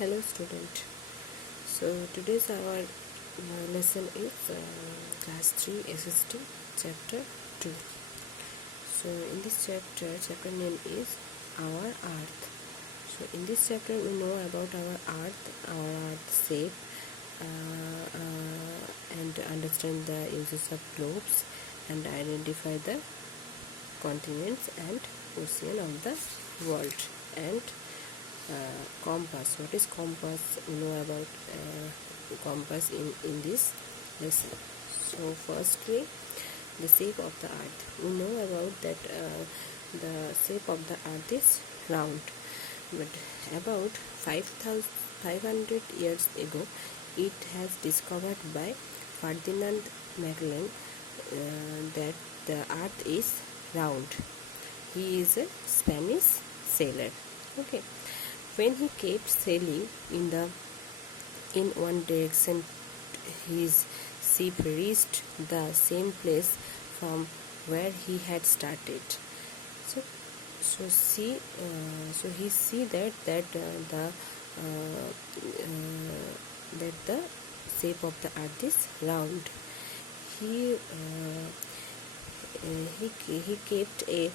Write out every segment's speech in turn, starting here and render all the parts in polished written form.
Hello student. So today's our lesson is class 3 SST chapter 2. So in this chapter name is our earth. So in this chapter we know about our earth shape, and understand the uses of globes and identify the continents and ocean of the world, and compass. What is compass? We know about compass in this lesson. So firstly, the shape of the earth. We know about that the shape of the earth is round, but about 500 years ago it has discovered by Ferdinand Magellan that the earth is round. He is a Spanish sailor. Okay, when he kept sailing in one direction, his ship reached the same place from where he had started. So he see that the shape of the earth is round. He kept a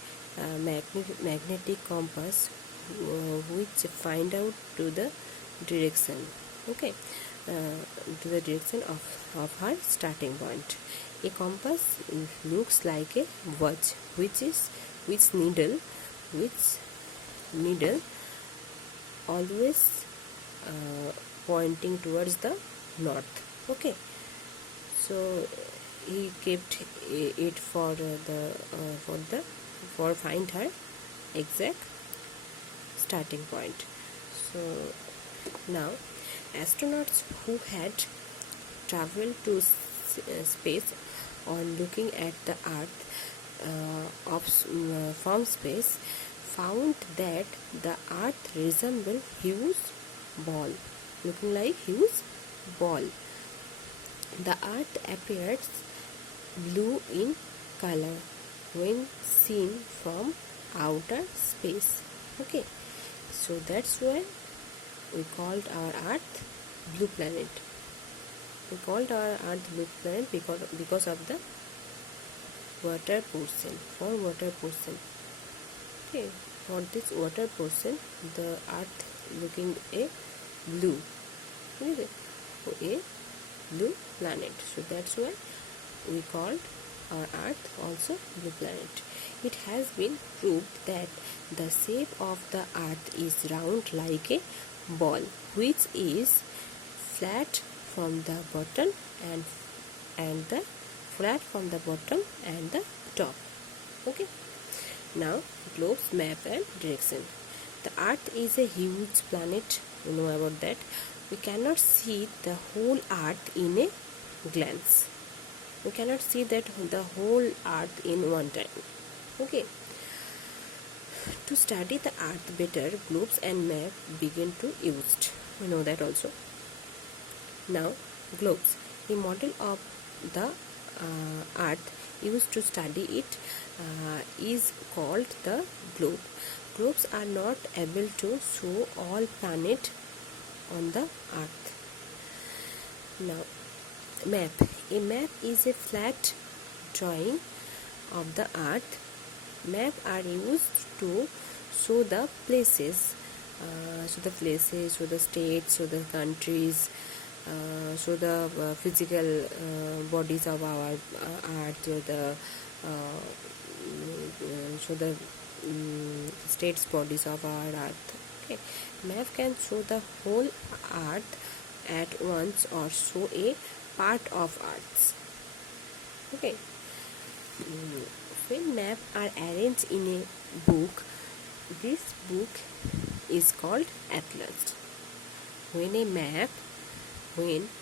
magnetic compass which find out to the direction, okay, to the direction of her starting point. A compass looks like a watch, which needle always pointing towards the north. Okay, so he kept it for find her exact starting point. So now astronauts who had traveled to space on looking at the earth from space found that the earth resembled huge ball, looking like huge ball. The earth appears blue in color when seen from outer space. Okay, so that's why we called our earth blue planet. We called our earth blue planet because of the water portion. Okay, for this water portion the earth looking a blue. Okay, so a blue planet. So that's why we called our earth also blue planet. It has been proved that the shape of the earth is round like a ball, which is flat from the bottom and the flat from the bottom and the top. Okay, now globes, map and direction. The earth is a huge planet. You know about that. We cannot see the whole earth in a glance. We cannot see that the whole earth in one time. Okay, to study the earth better, globes and map begin to used. We know that also. Now globes, a model of the earth used to study it is called the globe. Globes are not able to show all planets on the earth. Now map, a map is a flat drawing of the earth. Maps are used to show the places, show the states, show the countries, show the physical bodies of our earth, show the states bodies of our earth. Okay, map can show the whole earth at once or show a part of earth. Okay, when maps are arranged in a book, this book is called atlas. When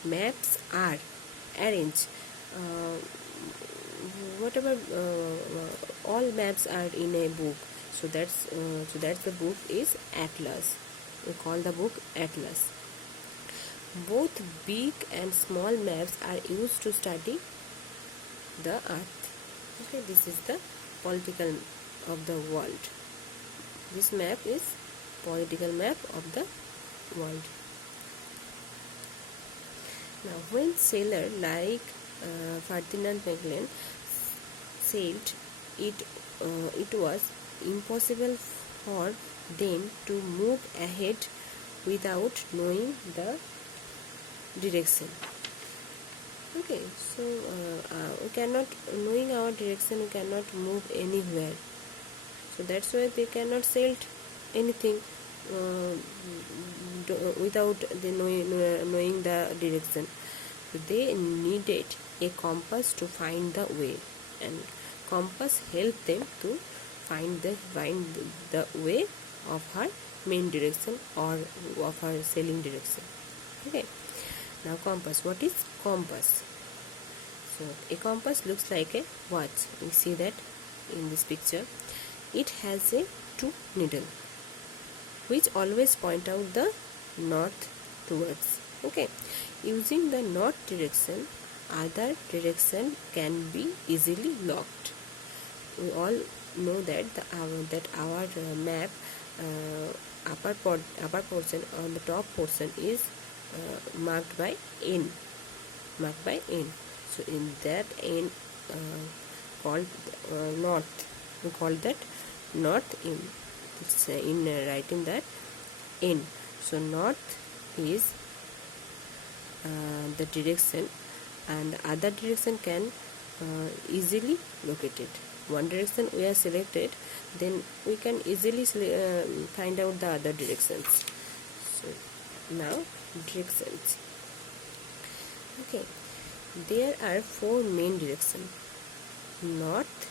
maps are arranged, whatever all maps are in a book, so that's the book is atlas. We call the book atlas. Both big and small maps are used to study the earth. Okay, this is the political of the world. This map is political map of the world. Now, when sailor like Ferdinand Magellan sailed, it was impossible for them to move ahead without knowing the direction. Okay, so we cannot, knowing our direction, we cannot move anywhere. So that's why they cannot sail anything without the knowing the direction. So they needed a compass to find the way, and compass helped them to find the way of her main direction or of her sailing direction. Okay, now compass. What is compass? So a compass looks like a watch. We see that in this picture. It has a two needle which always point out the north towards. Okay, using the north direction, other direction can be easily locked. We all know that our map upper portion on the top portion is marked by N. So in that N called north, we call that north in. It's in writing that N. So north is the direction, and the other direction can easily locate it. One direction we are selected, then we can easily find out the other directions. So now directions. Okay, there are four main directions: north,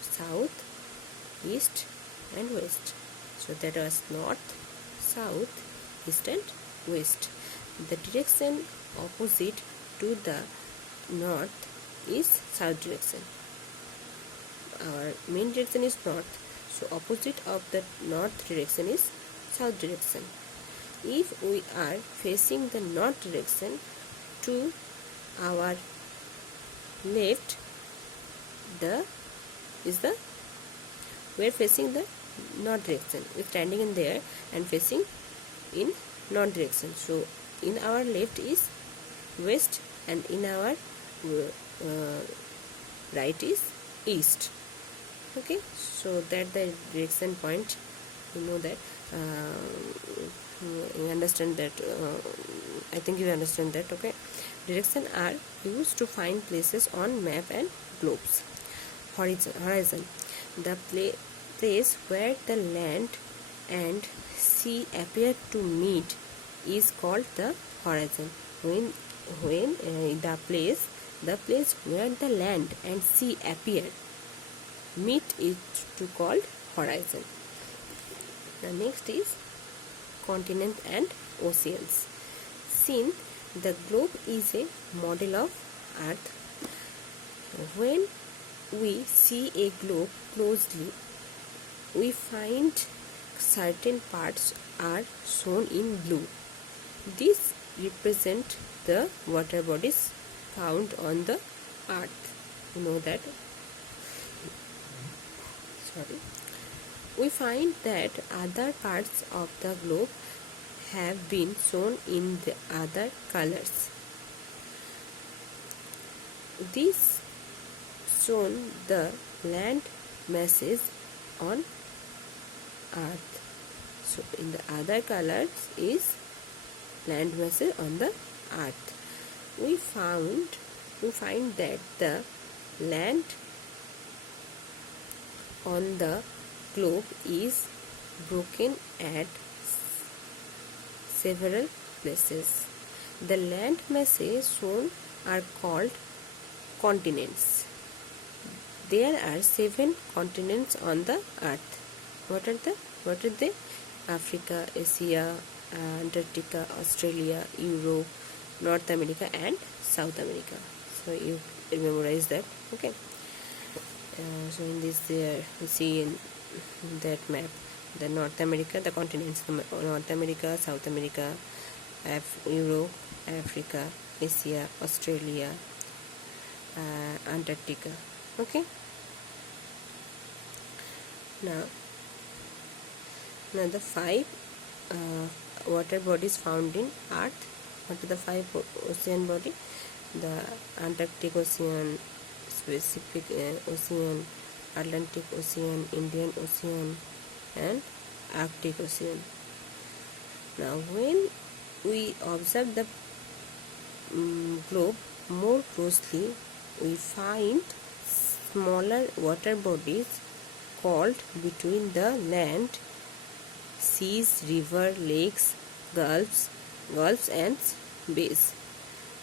south, east and west. So that was north, south, east and west. The direction opposite to the north is south direction. Our main direction is north, so opposite of the north direction is south direction. If we are facing the north direction, to our left we are facing the north direction. We are standing in there and facing in north direction. So in our left is west, and in our right is east. Okay, so that the direction point, you know that you understand that. I think you understand that. Okay, direction are used to find places on map and globes. Horizon, the place where the land and sea appear to meet is called the horizon. When the place where the land and sea appear meet is to called horizon. The next is continent and oceans. Since the globe is a model of Earth, when we see a globe closely, we find certain parts are shown in blue. This represent the water bodies found on the Earth. You know that. We find that other parts of the globe have been shown in the other colors. This shown the land masses on Earth. So in the other colors is land masses on the Earth. We find that the land on the globe is broken at several places. The land masses shown are called continents. There are 7 continents on the earth. What are they? Africa, Asia, Antarctica, Australia, Europe, North America and South America. So you memorize that. Okay. So in this we see in that map the North America, the continents, North America, South America, Europe, Africa, Asia, Australia, Antarctica. Okay. Now the 5 water bodies found in Earth What are the 5 ocean body? The Antarctic Ocean, Pacific Ocean, Atlantic Ocean, Indian Ocean, and Arctic Ocean. Now when we observe the globe more closely, we find smaller water bodies called between the land, seas, river, lakes, gulfs and bays.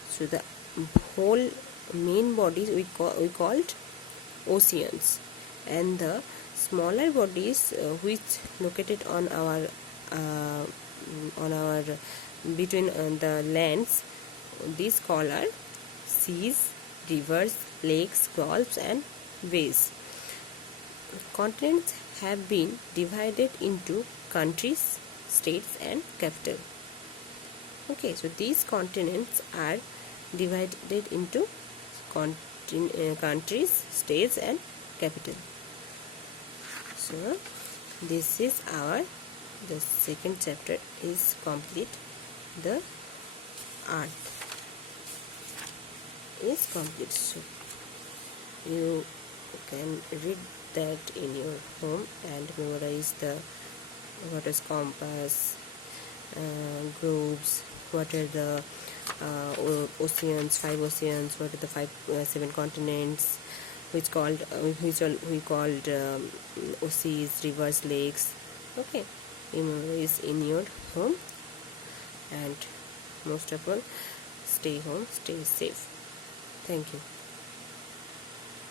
So the whole main bodies we called oceans, and the smaller bodies which located uh, on our between the lands, these called are seas, rivers, lakes, gulfs and bays. Continents have been divided into countries, states and capital. Okay, so these continents are divided into countries, states and capital. So this is the second chapter is complete. The art is complete. So you can read that in your home and memorize what is compass, globes, what are the oceans, 5 oceans, what are the 7 continents, which we called seas, rivers, lakes. Okay, memorize in your home, and most of all, stay home, stay safe. Thank you.